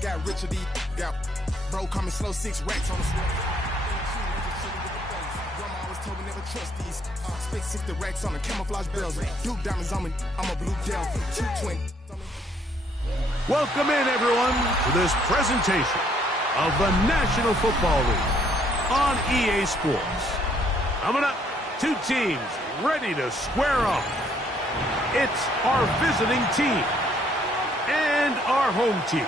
got rich of these. Got bro coming slow, 6 racks on the floor. Grandma always told me never trust these. Spent 60 racks on the camouflage bells. Blue diamonds on me, I'm a blue gel. 220. Welcome in, everyone, to this presentation of the National Football League on EA Sports. Coming up, 2 teams ready to square off. It's our visiting team and our home team.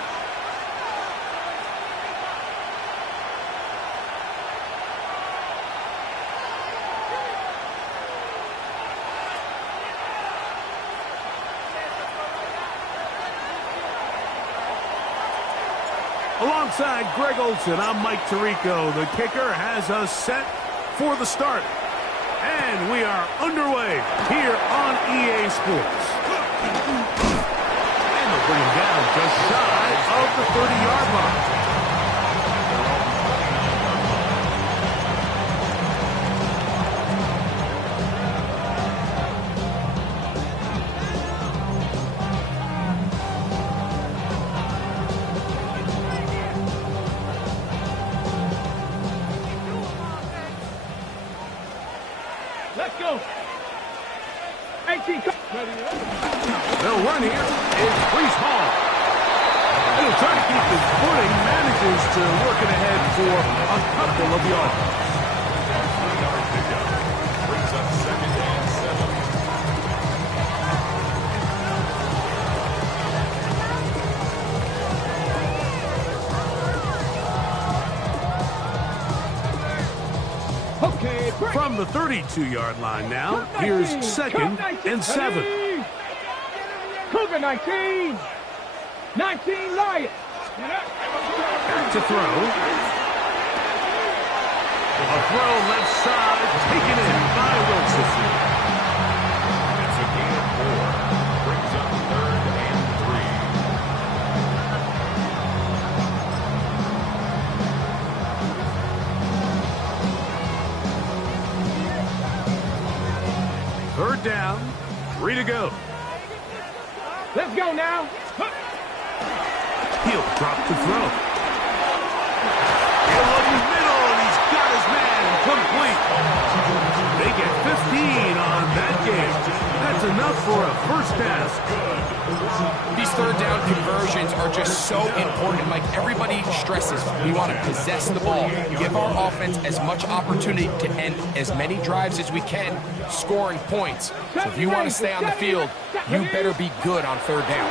Alongside Greg Olson, I'm Mike Tirico. The kicker has us set for the start. And we are underway here on EA Sports. And they'll bring him down just shy of the 30-yard line. Let's go. 18. They'll run here. It's Brees Hall. And he'll try to keep his footing. Manages to work it ahead for a couple of yards. Brings up 2nd and 7. Okay, From the 32-yard line now, here's 2nd and 7. Cougar 19. 19 Lions. Back to throw. A throw left side, taken in by Wilson. It's a gain of 4. Brings up 3rd and 3. Third down, 3 to go. Let's go now. He'll drop to throw. He'll look in the middle, and he's got his man complete. They get 15 on that game. That's enough for a first down. These third down conversions are just so important. Like everybody stresses, we want to possess the ball, give our offense as much opportunity to end as many drives as we can, scoring points. So if you want to stay on the field, you better be good on third down.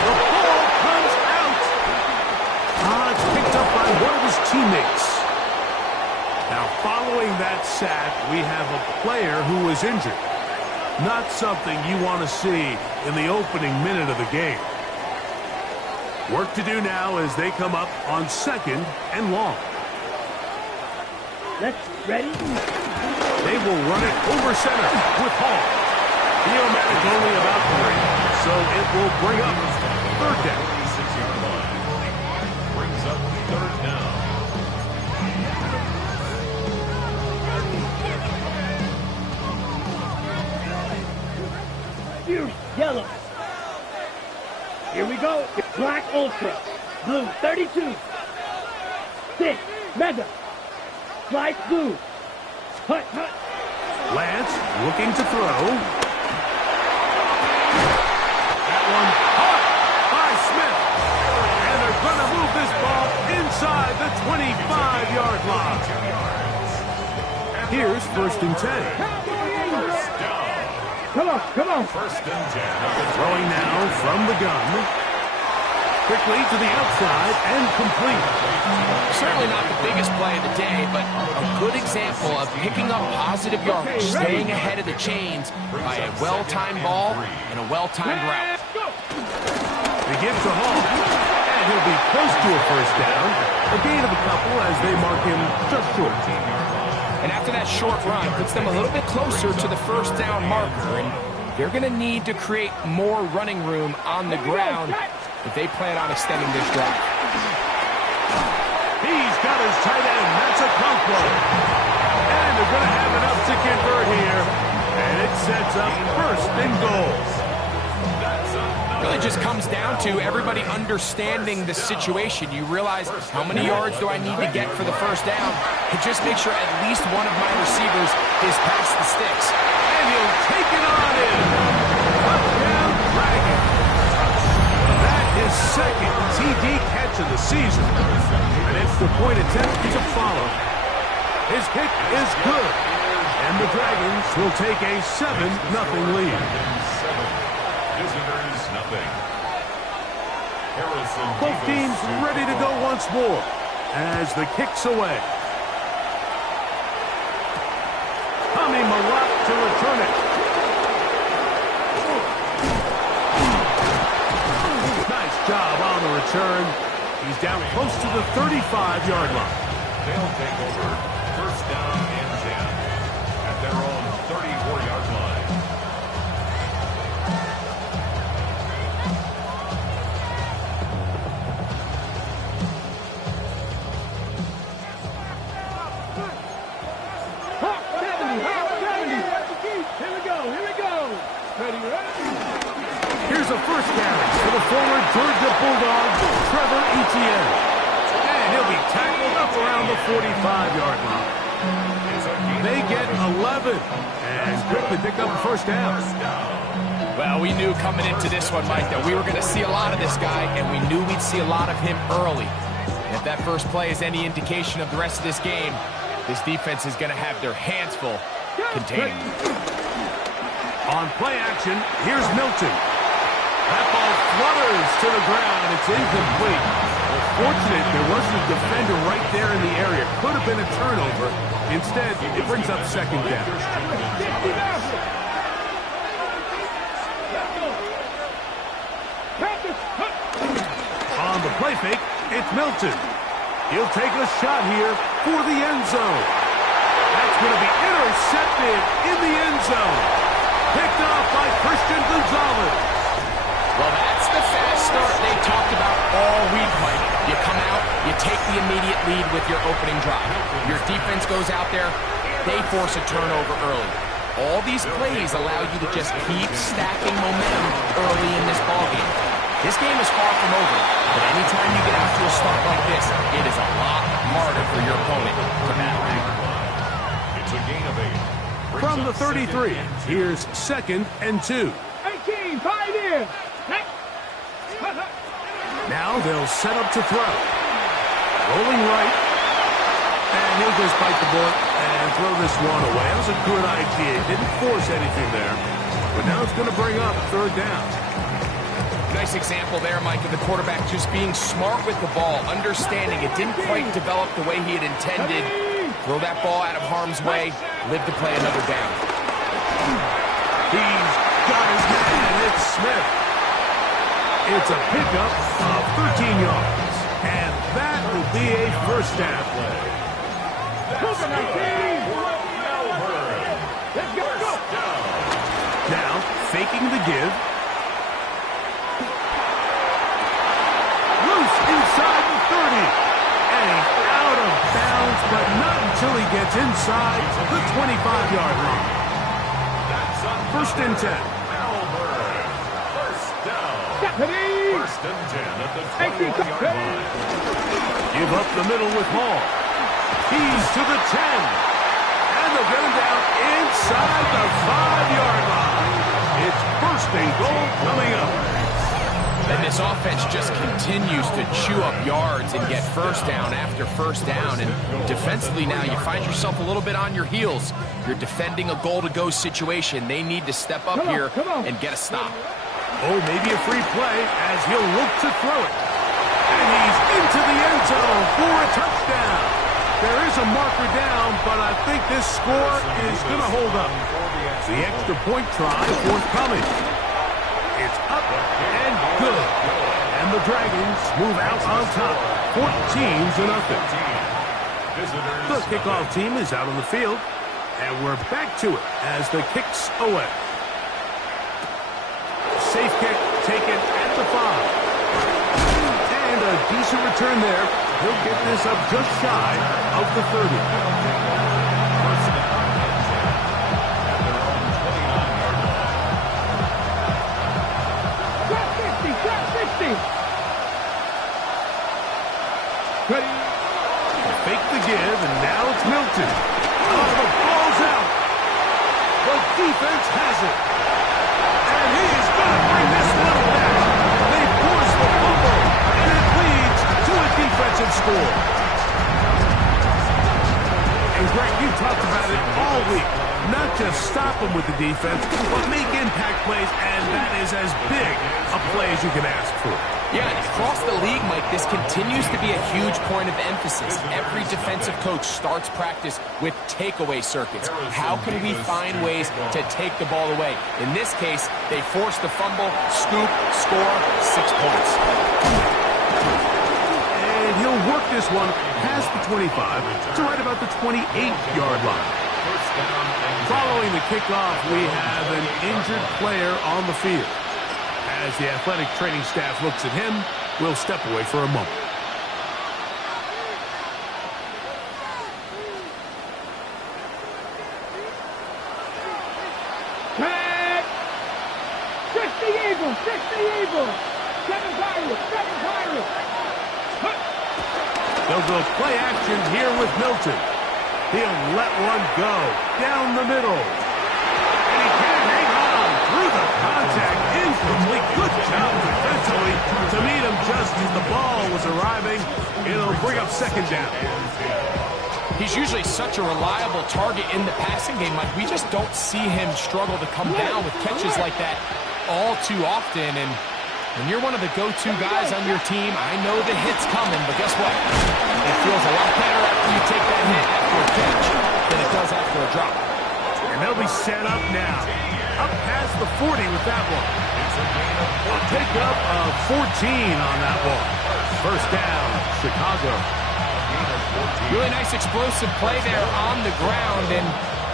The ball comes out. It's picked up by one of his teammates. Now, following that sack, we have a player who was injured. Not something you want to see in the opening minute of the game. Work to do now as they come up on 2nd and long. Let's ready. They will run it over center with Hall. The O-Matic only about 3, so it will bring up 3rd down. 6-yard line. Brings up 3rd down. Here's yellow. Here we go. Black Ultra. Blue 32. 6. Mega. Light blue. Hut, hut. Lance looking to throw. That one caught by Smith. And they're going to move this ball inside the 25-yard line. Here's 1st and 10. Come on, come on. 1st and 10. Throwing now from the gun. Quickly to the outside and complete. Certainly not the biggest play of the day, but a good example of picking up positive yardage, staying ahead of the chains by a well-timed ball and a well-timed route. They give to Hall, and he'll be close to a first down. A gain of a couple as they mark him just short. And after that short run, puts them a little bit closer to the first down marker, and they're going to need to create more running room on the ground if they plan on extending this drive. He's got his tight end. That's a Conquo. And they're going to have enough to convert here. And it sets up 1st and goal. Well, really just comes down to everybody understanding the situation. You realize, how many yards do I need to get for the first down? And just make sure at least one of my receivers is past the sticks. And he'll take it on in. Touchdown, Dragons. That is second TD catch of the season. An extra point attempt to follow. His kick is good. And the Dragons will take a 7-0 lead. Visitors, nothing. Both teams ready to go once more as the kick's away. Tommy Marat to return it. Nice job on the return. He's down close to the 35-yard line. They'll take over first down and 10 at their own 34-yard line. Here's a first down for the former Georgia Bulldog, Trevor Etienne. And he'll be tackled up around the 45-yard line. They get 11 and quickly pick up the first down. Well, we knew coming into this one, Mike, that we were going to see a lot of this guy, and we knew we'd see a lot of him early. And if that first play is any indication of the rest of this game, this defense is going to have their hands full containing. On play action, here's Milton. That ball flutters to the ground. It's incomplete. Well, fortunate there wasn't a defender right there in the area. Could have been a turnover. Instead, it brings up second down. On the play fake, it's Milton. He'll take a shot here for the end zone. That's going to be intercepted in the end zone. Picked off by Christian Gonzalez. Well, that's the fast start they talked about all week, Mike. You come out, you take the immediate lead with your opening drive. Your defense goes out there, they force a turnover early. All these plays allow you to just keep stacking momentum early in this ballgame. This game is far from over, but anytime you get out to a start like this, it is a lot harder for your opponent to battle back. It's a gain of 8. From the 33, here's 2nd and 2. 18, tied in. Now they'll set up to throw. Rolling right. And he'll just bite the bullet and throw this one away. That was a good idea. Didn't force anything there. But now it's going to bring up 3rd down. Nice example there, Mike, of the quarterback just being smart with the ball, understanding it didn't quite develop the way he had intended. Throw that ball out of harm's way, live to play another down. He's got his man. It's Smith. It's a pickup of 13 yards. And that will be a first down. Now, faking the give. Loose inside the 30. And he's out of bounds, but not until he gets inside the 25-yard line. 1st and 10. First and 10 at the 21-yard line. Give up the middle with Hall. He's to the 10. And they'll get him down inside the 5-yard line. It's 1st and goal coming up. And this offense just continues to chew up yards and get first down after first down. And defensively now, you find yourself a little bit on your heels. You're defending a goal-to-go situation. They need to step up here and get a stop. Oh, maybe a free play as he'll look to throw it. And he's into the end zone for a touchdown. There is a marker down, but I think this score is going to hold up. The extra point try forthcoming. It's up and good. And the Dragons move out on top, 14-0. The kickoff team is out on the field, and we're back to it as the kick's away. Safe kick taken at the 5. And a decent return there. He'll get this up just shy of the 30. First down and 10 at their own 29-yard line. Ready. Fake the give, and now it's Milton. Oh, the ball's out. The defense has it. And he is going to bring this one back. They force the fumble, and it leads to a defensive score. And Greg, you talked about it all week. Not just stop them with the defense, but make impact plays, and that is as big a play as you can ask for. Yeah, and across the league, Mike, this continues to be a huge point of emphasis. Every defensive coach starts practice with takeaway circuits. How can we find ways to take the ball away? In this case, they force the fumble, scoop, score, 6 points. And he'll work this one past the 25 to right about the 28-yard line. Following the kickoff, we have an injured player on the field. As the athletic training staff looks at him, we'll step away for a moment. Tag. 60 Eagles, 60 Eagles. 7 Pirates, 7 Pirates. They'll go play action here with Milton. He'll let one go down the middle. And he can't hang on through the contact. Incomplete. Good job defensively to meet him just as the ball was arriving. It'll bring up second down. He's usually such a reliable target in the passing game, Mike. We just don't see him struggle to come down with catches like that all too often. And when you're one of the go-to guys on your team, I know the hit's coming, but guess what? It feels a lot better after you take that hit after a catch than it does after a drop. And they'll be set up now. Up past the 40 with that one. A pickup of 14 on that one. First down, Chicago. Really nice explosive play there on the ground. And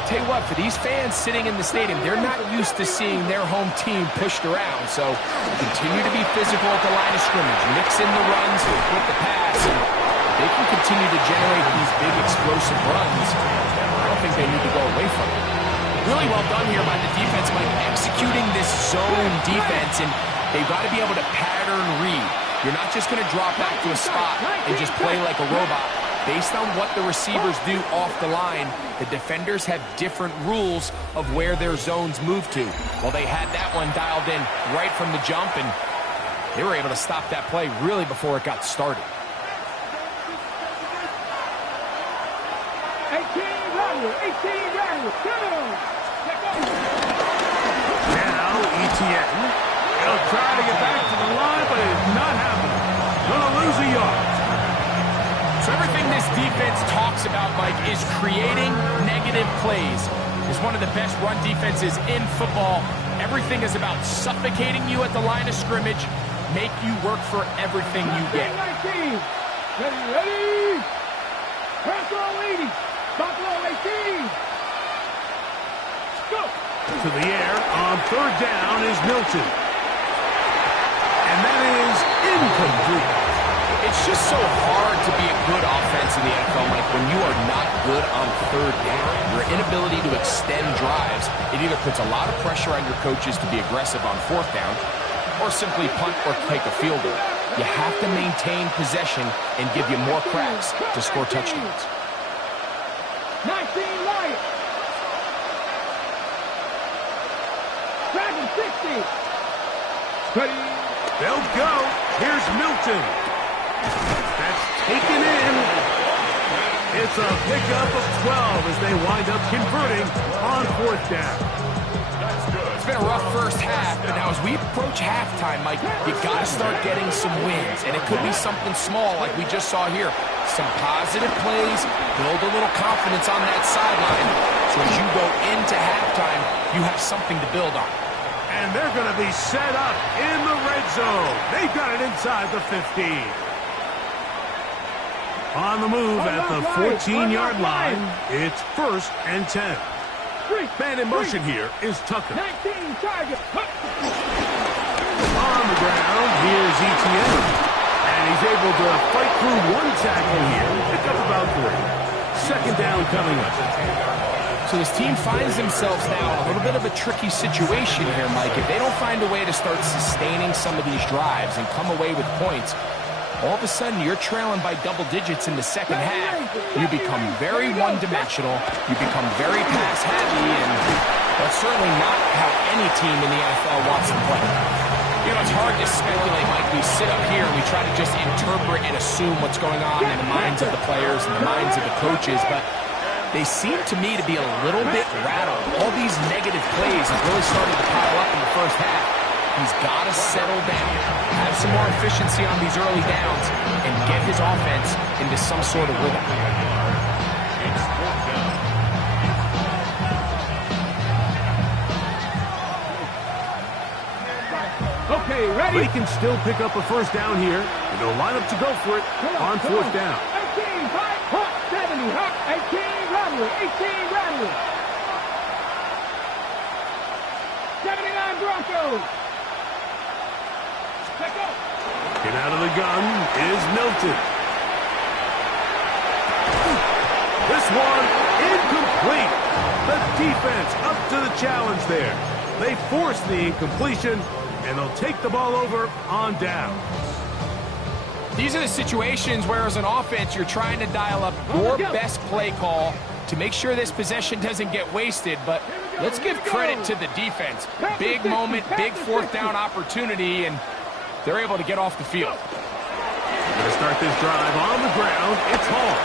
tell you what, for these fans sitting in the stadium, they're not used to seeing their home team pushed around. So continue to be physical at the line of scrimmage. Mix in the runs with the pass. And they can continue to generate these big explosive runs. I don't think they need to go away from it. Really well done here by the defense, Mike, executing this zone defense, and they've got to be able to pattern read. You're not just going to drop back to a spot and just play like a robot. Based on what the receivers do off the line, the defenders have different rules of where their zones move to. Well, they had that one dialed in right from the jump, and they were able to stop that play really before it got started. 18 Riders, Now, Etienne. He'll try to get back to the line, but it's not happening. Gonna lose a yard. So everything this defense talks about, Mike, is creating negative plays. It's one of the best run defenses in football. Everything is about suffocating you at the line of scrimmage, make you work for everything you get. 19. Ready. Press all 80. Buffalo 18. Go. To the air on third down is Milton. And that is incomplete. It's just so hard to be a good offense in the NFL, Mike, when you are not good on third down. Your inability to extend drives, it either puts a lot of pressure on your coaches to be aggressive on fourth down or simply punt or take a field goal. You have to maintain possession and give you more cracks to score touchdowns. 19 Lions. Dragon 60. Ready. They'll go. Here's Milton. That's taken in. It's a pickup of 12 as they wind up converting on fourth down. It's been a rough first half, but now as we approach halftime, Mike, you got to start getting some wins, and it could be something small like we just saw here. Some positive plays, build a little confidence on that sideline, so as you go into halftime, you have something to build on. And they're going to be set up in the red zone. They've got it inside the 15. On the move at the 14-yard line, it's 1st and 10. Man in motion here is Tucker. 19 Tigers. On the ground, here's Etienne. And he's able to fight through one tackle here. Pick up about 3. Second down coming up. So this team finds themselves now in a little bit of a tricky situation here, Mike. If they don't find a way to start sustaining some of these drives and come away with points, all of a sudden you're trailing by double digits in the second half. You become very one-dimensional. You become very pass-heavy, and that's certainly not how any team in the NFL wants to play. You know, it's hard to speculate, Mike. We sit up here and we try to just interpret and assume what's going on in the minds of the players and the minds of the coaches, but they seem to me to be a little bit rattled. All these negative plays have really started to pile up in the first half. He's got to settle down, have some more efficiency on these early downs, and get his offense into some sort of rhythm. Okay, ready? They can still pick up a first down here, and they'll line up to go for it on fourth down. 18, 70, 18, Rattler, 18, Rattler. 79 Broncos. Let's go. Get out of the gun is Milton. This one incomplete. The defense up to the challenge there. They force the incompletion, and they'll take the ball over on down. These are the situations where, as an offense, you're trying to dial up your best play call to make sure this possession doesn't get wasted. But let's give credit to the defense. Big moment, big fourth down opportunity, and they're able to get off the field. Going to start this drive on the ground. It's Hall.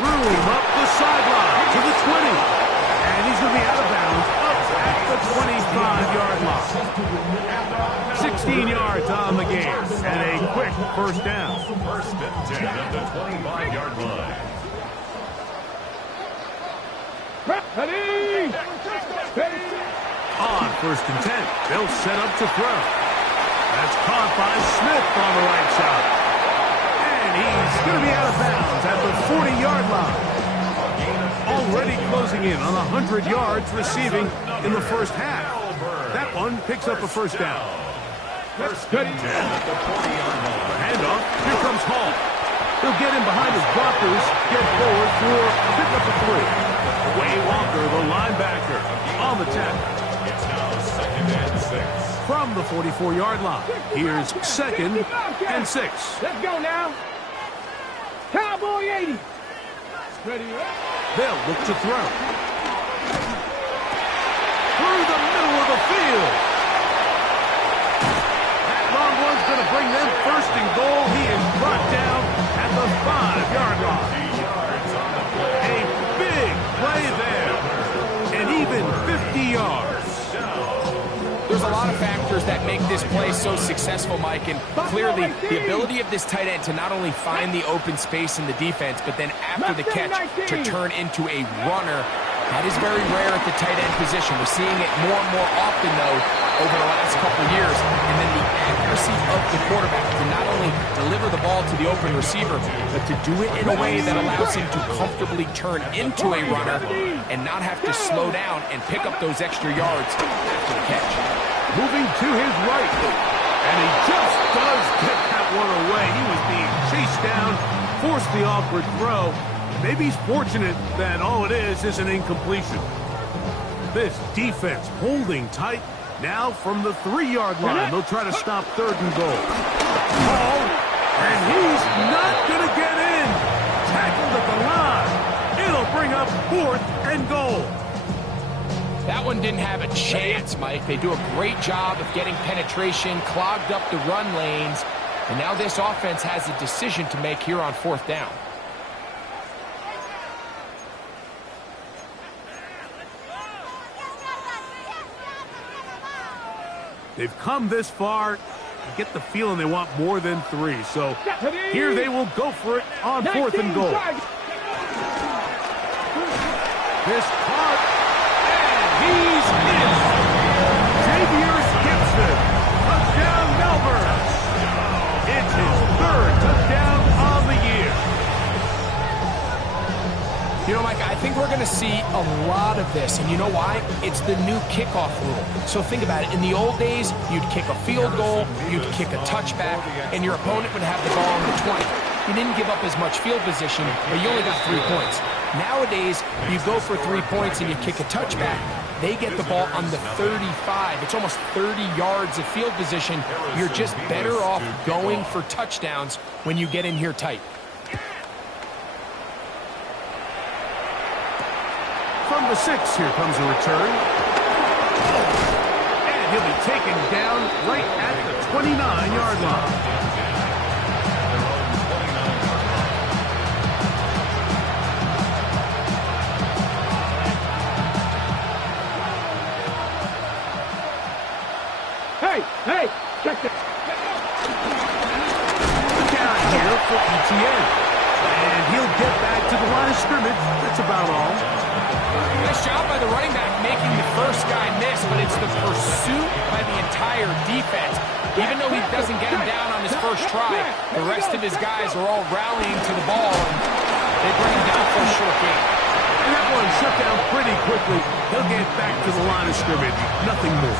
Room up the sideline to the 20. And he's going to be out of bounds up at the 25-yard line. 16 yards on the game and a quick first down. First and 10 at the 25-yard line. Ready? Ready? On first and 10, they'll set up to throw. That's caught by Smith on the right side. And he's going to be out of bounds at the 40-yard line. Already closing in on 100 yards receiving in the first half. That one picks up a first down. First and 10 at the 40-yard line. Handoff. Here comes Hall. He'll get in behind his blockers, get forward for a pickup of 3. Way Walker, the linebacker, on the tackle. It's now second and 6. From the 44-yard line, here's second and 6. Let's go now. Cowboy 80. Ready? They'll look to throw. Through the middle of the field. That long one's going to bring them first and goal. He is brought down at the 5-yard line. A big play there. And even 50 yards. There's a lot of factors that make this play so successful, Mike, and clearly the ability of this tight end to not only find the open space in the defense, but then after the catch to turn into a runner. That is very rare at the tight end position. We're seeing it more and more often, though, over the last couple of years. And then the accuracy of the quarterback to not only deliver the ball to the open receiver, but to do it in a way that allows him to comfortably turn into a runner and not have to slow down and pick up those extra yards after the catch. Moving to his right. And he just does get that one away. He was being chased down, forced the awkward throw. Maybe he's fortunate that all it is an incompletion. This defense holding tight. Now from the 3-yard line, they'll try to stop third and goal. Ball, and he's not going to get in. Tackled at the line. It'll bring up fourth and goal. That one didn't have a chance, Mike. They do a great job of getting penetration, clogged up the run lanes, and now this offense has a decision to make here on fourth down. They've come this far. I get the feeling they want more than 3. So here they will go for it on fourth and goal. This caught, and he's in. Xavier Gibson, touchdown Melbourne. It's his 3rd touchdown on the year. You know, Mike, I think we're going to see a lot of this, and you know why? It's the new kickoff rule. So think about it. In the old days, you'd kick a field goal, you'd kick a touchback, and your opponent would have the ball on the 20. You didn't give up as much field position, but you only got 3 points. Nowadays, you go for 3 points and you kick a touchback, They get the ball on the 35. It's almost 30 yards of field position. You're just better off going for touchdowns when you get in here tight. From the 6, here comes a return. And he'll be taken down right at the 29-yard line. Hey, check this. Down here for ETN. And he'll get back to the line of scrimmage. That's about all. Nice job by the running back making the first guy miss, but it's the pursuit by the entire defense. Even though he doesn't get him down on his first try, the rest of his guys are all rallying to the ball, and they bring him down for a short gain. And that one shut down pretty quickly. He'll get back to the line of scrimmage. Nothing more.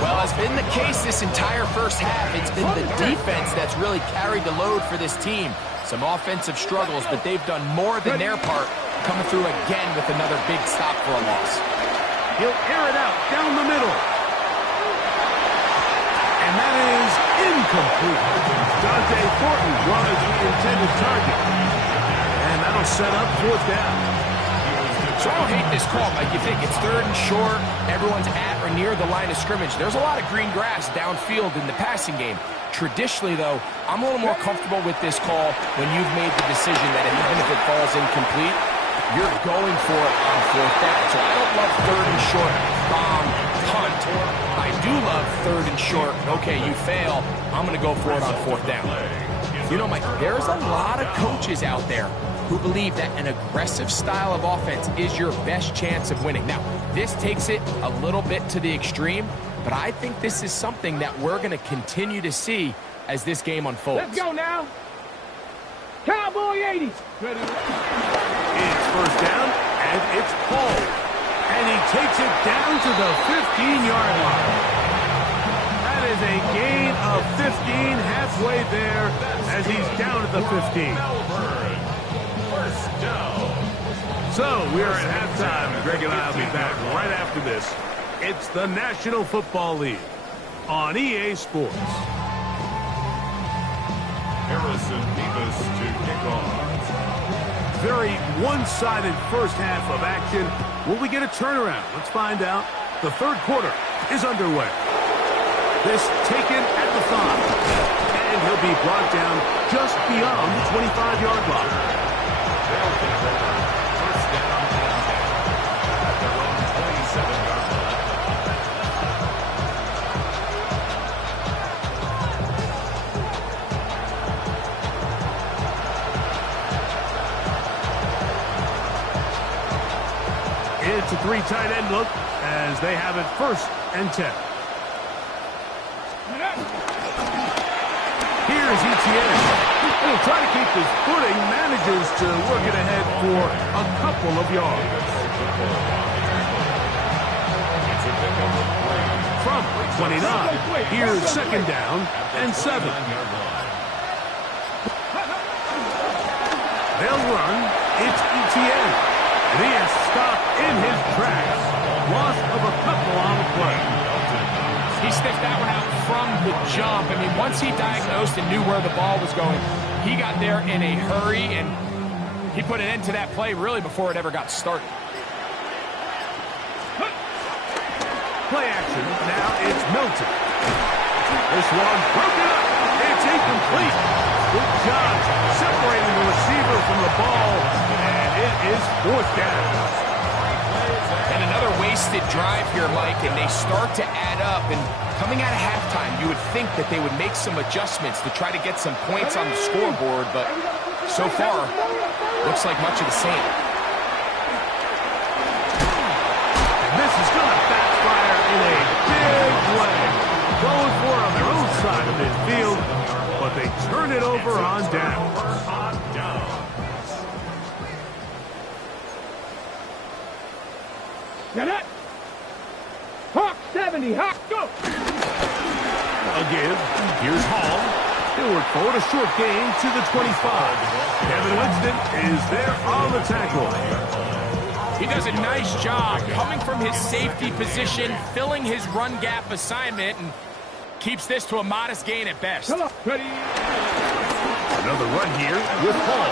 Well, as been the case this entire first half, it's been the defense that's really carried the load for this team. Some offensive struggles, but they've done more than their part, coming through again with another big stop for a loss. He'll air it out down the middle. And that is incomplete. Dante Thornton was the intended target. And that'll set up 4th down. So I don't hate this call, Mike. You think it's 3rd and short, everyone's at or near the line of scrimmage. There's a lot of green grass downfield in the passing game. Traditionally, though, I'm a little more comfortable with this call when you've made the decision that even if it falls incomplete, you're going for it on 4th down. So I don't love 3rd and short, bomb, punt. I do love 3rd and short. Okay, you fail. I'm going to go for it on 4th down. You know, Mike, there's a lot of coaches out there who believe that an aggressive style of offense is your best chance of winning. Now, this takes it a little bit to the extreme, but I think this is something that we're going to continue to see as this game unfolds. Let's go now. Cowboy 80. Ready? It's 1st down, and it's Paul. And he takes it down to the 15-yard line. That is a gain of 15 halfway there as he's down at the 15. So, we are at halftime. Greg and I will be back right after this. It's the National Football League on EA Sports. Harrison Beavis to kick off. Very one-sided first half of action. Will we get a turnaround? Let's find out. The 3rd quarter is underway. This taken at the 5. And he'll be brought down just beyond the 25-yard line. They'll take over. 1st down and 10 at their own 27-yard line. It's a 3 tight end look as they have it 1st and 10. Here's ETN. He'll try to keep his footing, manages to work it ahead for a couple of yards. From 29, here's 2nd down and 7. They'll run. It's ETN. And he is stopped in his tracks. Loss of a couple on the play. He sniffed that one out from the jump. I mean, once he diagnosed and knew where the ball was going, he got there in a hurry, and he put an end to that play really before it ever got started. Play action. Now it's Milton. This one broken up. It's incomplete. Good job separating the receiver from the ball, and it is 4th down. And another wasted drive here, Mike, and they start to add up. And coming out of halftime, you would think that they would make some adjustments to try to get some points on the scoreboard, but so far, looks like much of the same. And this is going to backfire in a big way. Going for it on their own side of midfield, but they turn it over on down. Now that. Hawk 70. Hawk, go. A give. Here's Hall. He'll work forward, a short gain to the 25. Kevin Winston is there on the tackle. He does a nice job coming from his safety position, filling his run gap assignment, and keeps this to a modest gain at best. Another run here with Hall.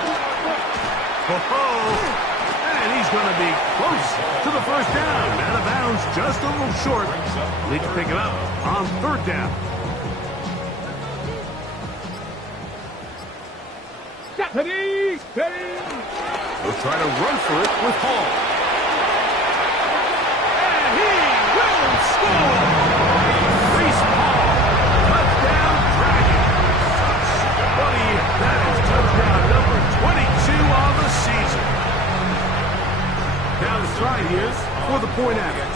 And he's going to be close to the first down. Out of bounds, just a little short. Need to pick it up on third down. They'll try to run for it with Hall. And he will score! Reese Hall, touchdown Dragons. Buddy, that is touchdown number 22 on the season. Now the try here for the point after.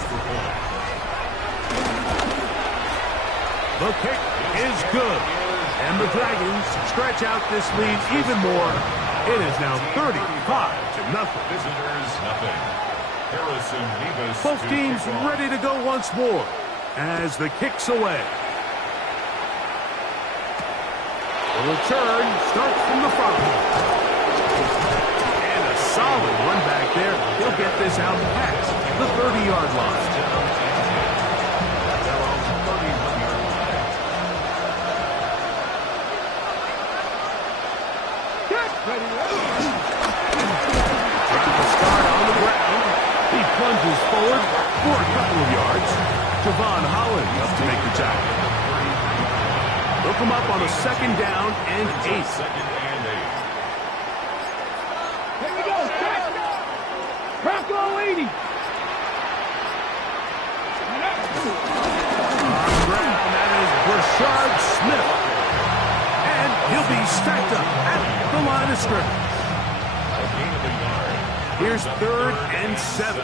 The kick is good. And the Dragons stretch out this lead even more. It is now 35-0. Visitors, nothing. Harrison Davis. Both teams ready to go once more as the kick's away. The return starts from the front. And a solid run back there. He'll get this out past the 30-yard line. Plunges forward for a couple of yards. Javon Holland up to make the tackle. They'll come up on a second down and 8. Here we go, set. Bronco 80. On the ground, that is Brashard Smith. And he'll be stacked up at the line of scrimmage. Here's 3rd and 7.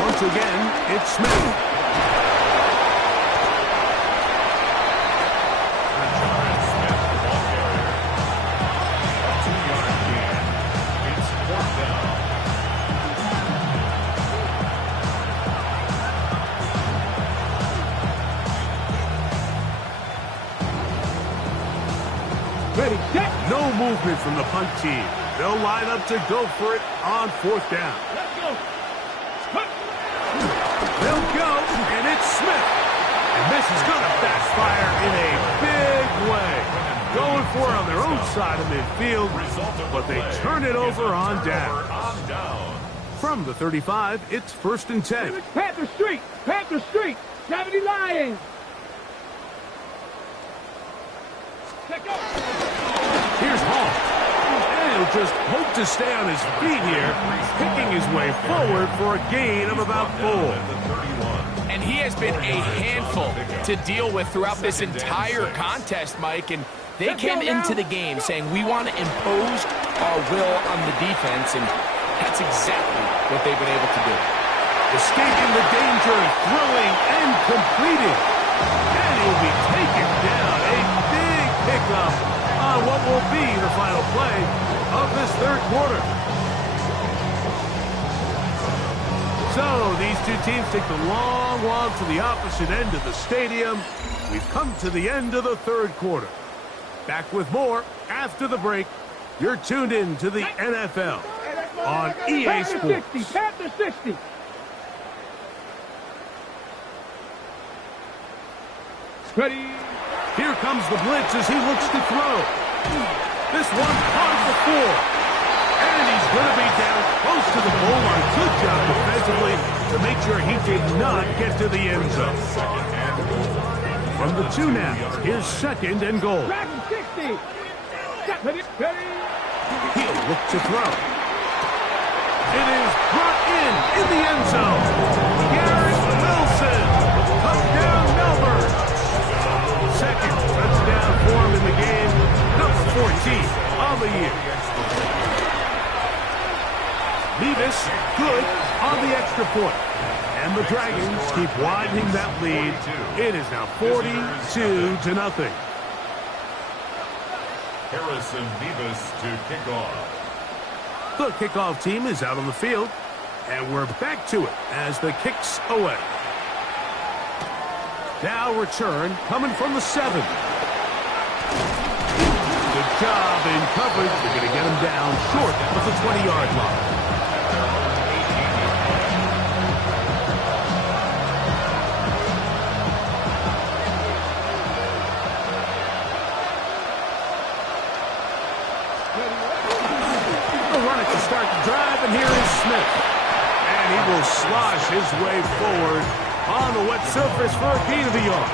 Once again, it's Smith. Ready, set. No movement from the punt team. They'll line up to go for it on 4th down. Let's go. They'll go, and it's Smith. And this is going to backfire in a big way. Going for it on their own side of midfield, but they turn it over on down. From the 35, it's 1st and 10. Panther Street. Panther Street. 70 Lions. Check out. Here's Hall. And he'll just hope to stay on his feet here, picking his way forward for a gain of about 4. And he has been a handful to deal with throughout this entire contest, Mike. And they came into the game saying, we want to impose our will on the defense, and that's exactly what they've been able to do. Escaping the danger, throwing and completing. And he'll be taken down. A big pickup on what will be the final play of this 3rd quarter. So these two teams take the long walk to the opposite end of the stadium. We've come to the end of the 3rd quarter. Back with more after the break. You're tuned in to the NFL on EA Sports. Panther 60. Ready. Here comes the blitz as he looks to throw. This one caught at the 4. And he's going to be down close to the goal line. Good job defensively to make sure he did not get to the end zone. From the 2 now, here's 2nd and goal. Dragon 60. Ready. He'll look to throw. It is brought in the end zone. Garrett Wilson. Touchdown, Melbourne. 2nd touchdown for him in the game. Number 14 on the year. Nevis, good on the extra point. And the Dragons keep widening that lead. It is now 42-0. Harrison Nevis to kick off. The kickoff team is out on the field. And we're back to it as the kick's away. Now return coming from the 7. Good job in coverage. They're going to get him down short of the 20-yard line. They'll run it to start the drive, and here is Smith. And he will slosh his way forward on the wet surface for a gain of a yard.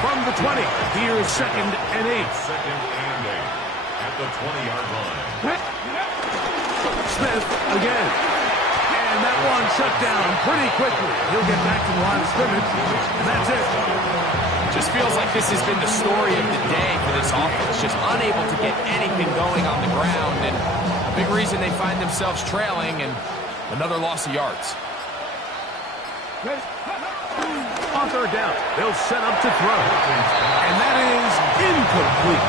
From the 20, here is 2nd and 8. 2nd and 8 at the 20-yard line. Smith again. And that one shut down pretty quickly. He'll get back to the line of scrimmage, and that's it. Just feels like this has been the story of the day for this offense. Just unable to get anything going on the ground, and a big reason they find themselves trailing, and another loss of yards. On 3rd down, they'll set up to throw. And that is incomplete.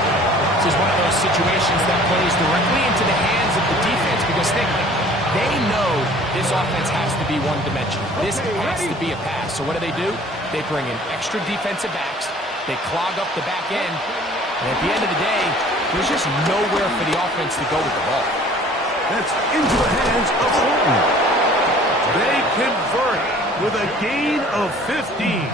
This is one of those situations that plays directly into the hands of the defense because they know this offense has to be one-dimensional. This has to be a pass. So what do? They bring in extra defensive backs. They clog up the back end. And at the end of the day, there's just nowhere for the offense to go with the ball. That's into the hands of Horton. They convert with a gain of 15.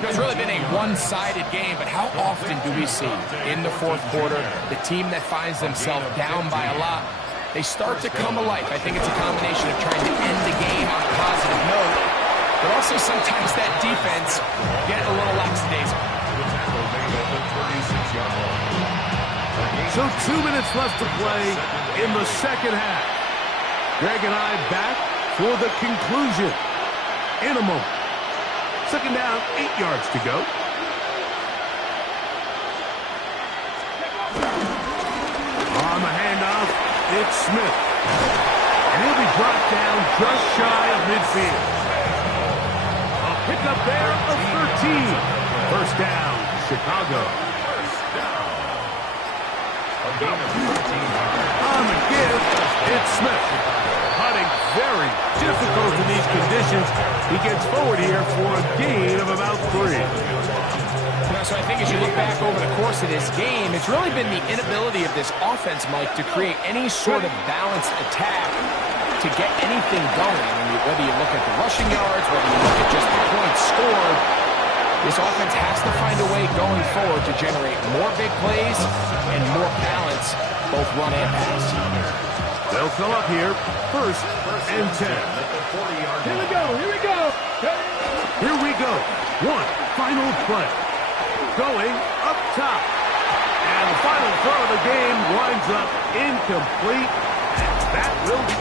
It's really been a one-sided game, but how often do we see in the 4th quarter the team that finds themselves down by a lot, they start to come alive. I think it's a combination of trying to end the game on a positive note, but also sometimes that defense get a little lackadaisical. So 2 minutes left to play in the 2nd half. Greg and I back for the conclusion in a moment. 2nd down, 8 yards to go. On the handoff, it's Smith. And he'll be brought down just shy of midfield. A pickup there of 13. 1st down, Chicago. On the give, it's Smith. Hunting very difficult in these conditions. He gets forward here for a gain of about 3. So I think as you look back over the course of this game, it's really been the inability of this offense, Mike, to create any sort of balanced attack to get anything going. I mean, whether you look at the rushing yards, whether you look at just the points scored, this offense has to find a way going forward to generate more big plays and more balance, both run and pass. They'll fill up here. 1st and 10. Here we go. Here we go. One final play. Going up top. And the final throw of the game winds up incomplete. And that will be